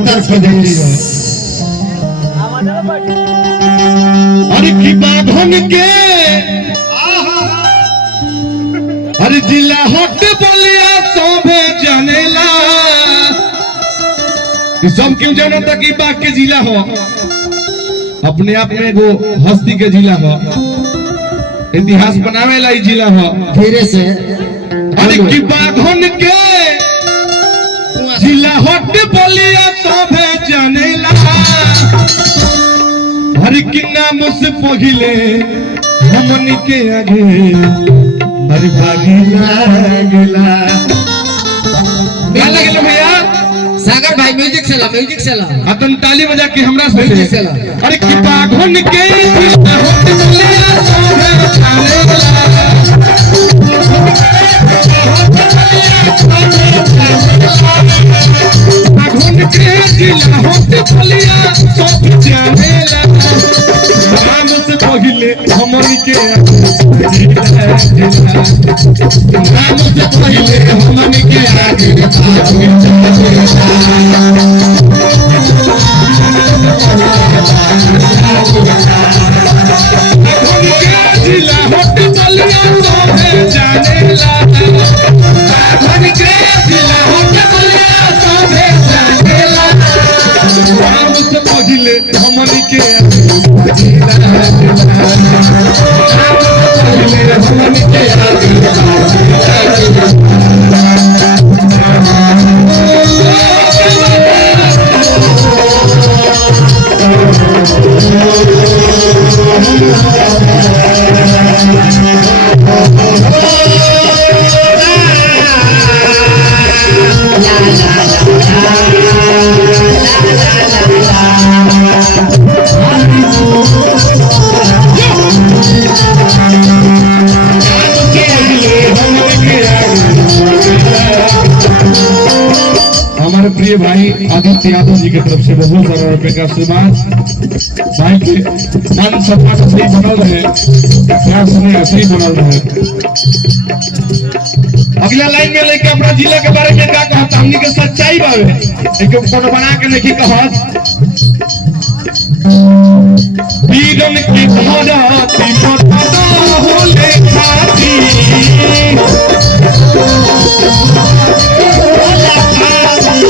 उत्तर प्रदेश। अरे की बाभन के अरे जिला हट बलिया सोभे जानेला सब क्यों जानता कि बाग के जिला हो अपने आप में वो हस्ती के जिला हो इतिहास बनावे ला जिला हो धीरे से। अरे की बाभन के जिला हट बलिया सोभे जानेला हर की नाम से पहिले हमनी के आगे हर भागीला गिला क्या लगे भैया सागर भाई म्यूजिक चला अपन ताली बजा के हमरा से म्यूजिक चला। अरे की बाघन के जिला होत बलिया सोभे जानेला बाघन के जिला होत बलिया सोभे जानेला नाम से पहिले हमनी के नाम से पहिले हमनी के आगे जिला होत बलिया सोभे जानेला बाघन के जिला होत बलिया सोभे जानेला नाम से पहिले हमनी के हमारे प्रिय भाई आदित्य यादव जी की तरफ से बहुत सारा रुपए का आशीर्वाद भाई के मान सम्मान सही बनल रहे प्यार स्नेह सही बनल रहे। अगला लाइन में लेके अपना जिले के बारे में क्या कहता हमनी के सच्चाई बावे एक फोटो बना के नहीं कहत वीरन की धरती मरदा होले खाती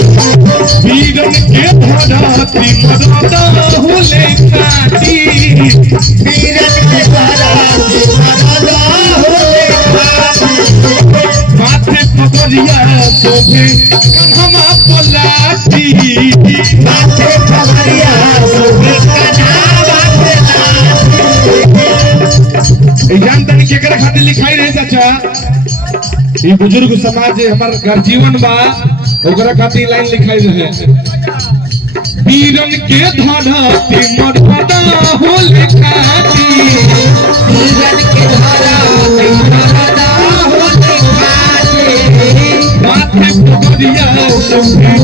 वीरन के धरती मरदा होले खाती वीरन के धरती मरदा होले खाती माथे पगड़िया सोभे कन्हमा पलाटी माथे पगड़िया सोभे कन्हमा पलाटी। जानता नहीं केकरा खातिर लिखाई रहे चाचा ये बुजुर्ग समाज हमार घर जीवन बा ओकरा खातिर लाइन लिखाई रहे वीरन के धरती मरदा होले खाती वीरन के धरती मरदा होले खाती माथे पगड़िया सोभे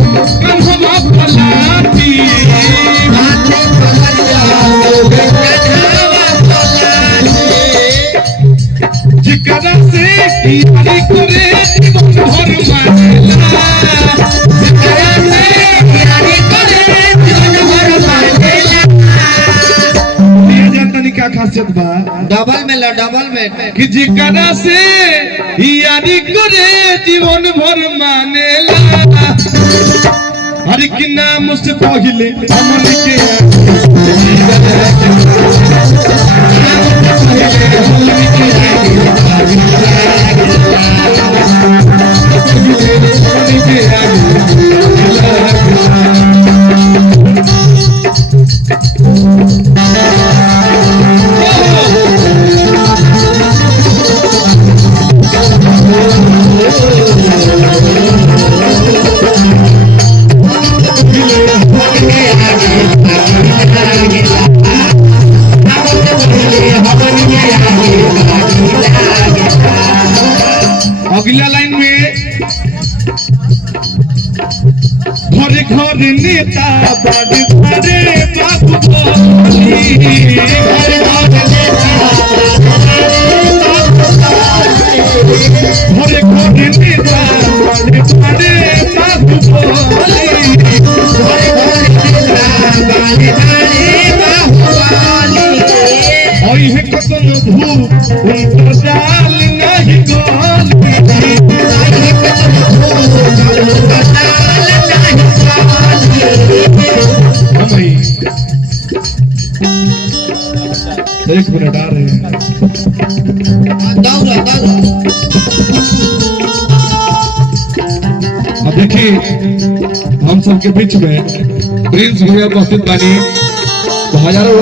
कन्हमा पलाटी माथे पगड़िया सोभे कन्हमा पलाटी। जिकरा से यारी करे जीवन भर मानेला जिकरा से यारी करे जीवन भर मानेला। ये जानता नहीं क्या खासियत बा डबल में कि जिकरा से यारी करे जीवन भर मानेला हर की नाम से पहिले हमन के अगला लाइन में घर घर नेता बड़े बड़े बाबू बोली घर घर नेता बड़े बड़े नेता बड़े बड़े बाबू बोली एक मिनट आ रहे हैं। दौड़ा दौड़ा अब देखिए हम सबके बीच में प्रिंस भैया उपस्थित बानी, तो हजारों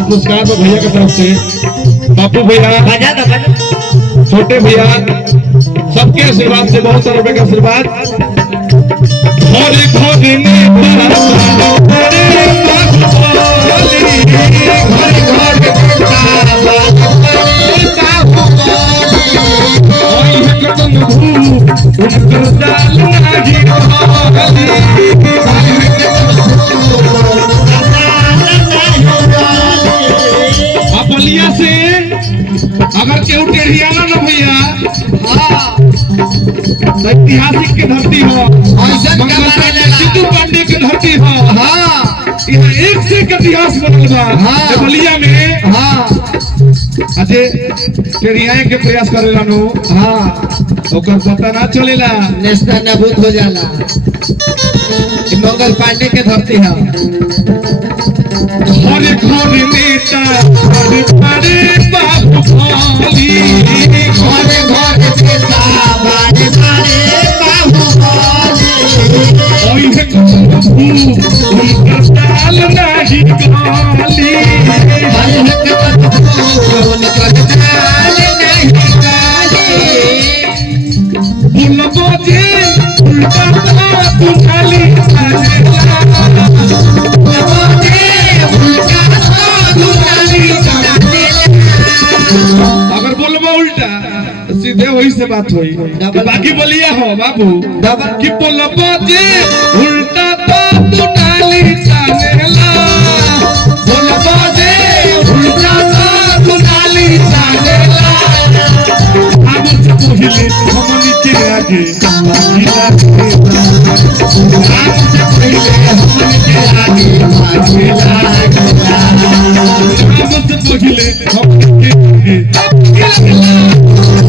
पुरस्कार में भैया की तरफ से बापू भैया, बजा दो बजा छोटे भैया, सबके आशीर्वाद से बहुत सारे रुपए का आशीर्वाद। घरे घरे नेता घरे बाहुबली, घर घर बेटा ओई है कदम भू उनकर दाल नाही बलिया से अगर केहू टेढ़ियाला ना भैया, तो ऐतिहासिक की धरती हो, मंगल पांडे सिद्धू पांडे की धरती हो। यहाँ एक से एक इतिहास बनल बा ये बलिया में। अजय टेढ़ियाए के प्रयास करेला नु, ओकर पता ना चलेला, नेशनल नबूत हो जाला। ये मंगल पांडे के धरती है। घरे घरे नेता घरे घरे बाहुबली, घरे घरे बेटा बारे बारे बाहुबली, ओई है कदम भू उनकर दाल नाही गाली। हरे हक बदून करदाल नहीं गाली। बोलबो जे उल्टा तू खाली आनेला, नमोदे उल्टा तो दुलाली डालेला। अगर बोलबो उल्टा तो सीधे वही से बात होई। बाकी बोलिया हो बाबू कि बोलबो जे उल्टा तो नाली तानेला, बोलबो जे उल्टा तो नाली तानेला। अब से पहिले हमनी के आगे बाकी लागेला, आज से पहले हमन के आगे बाकी लागेला। अब से पहिले हमनी के आगे बाकी लागेला।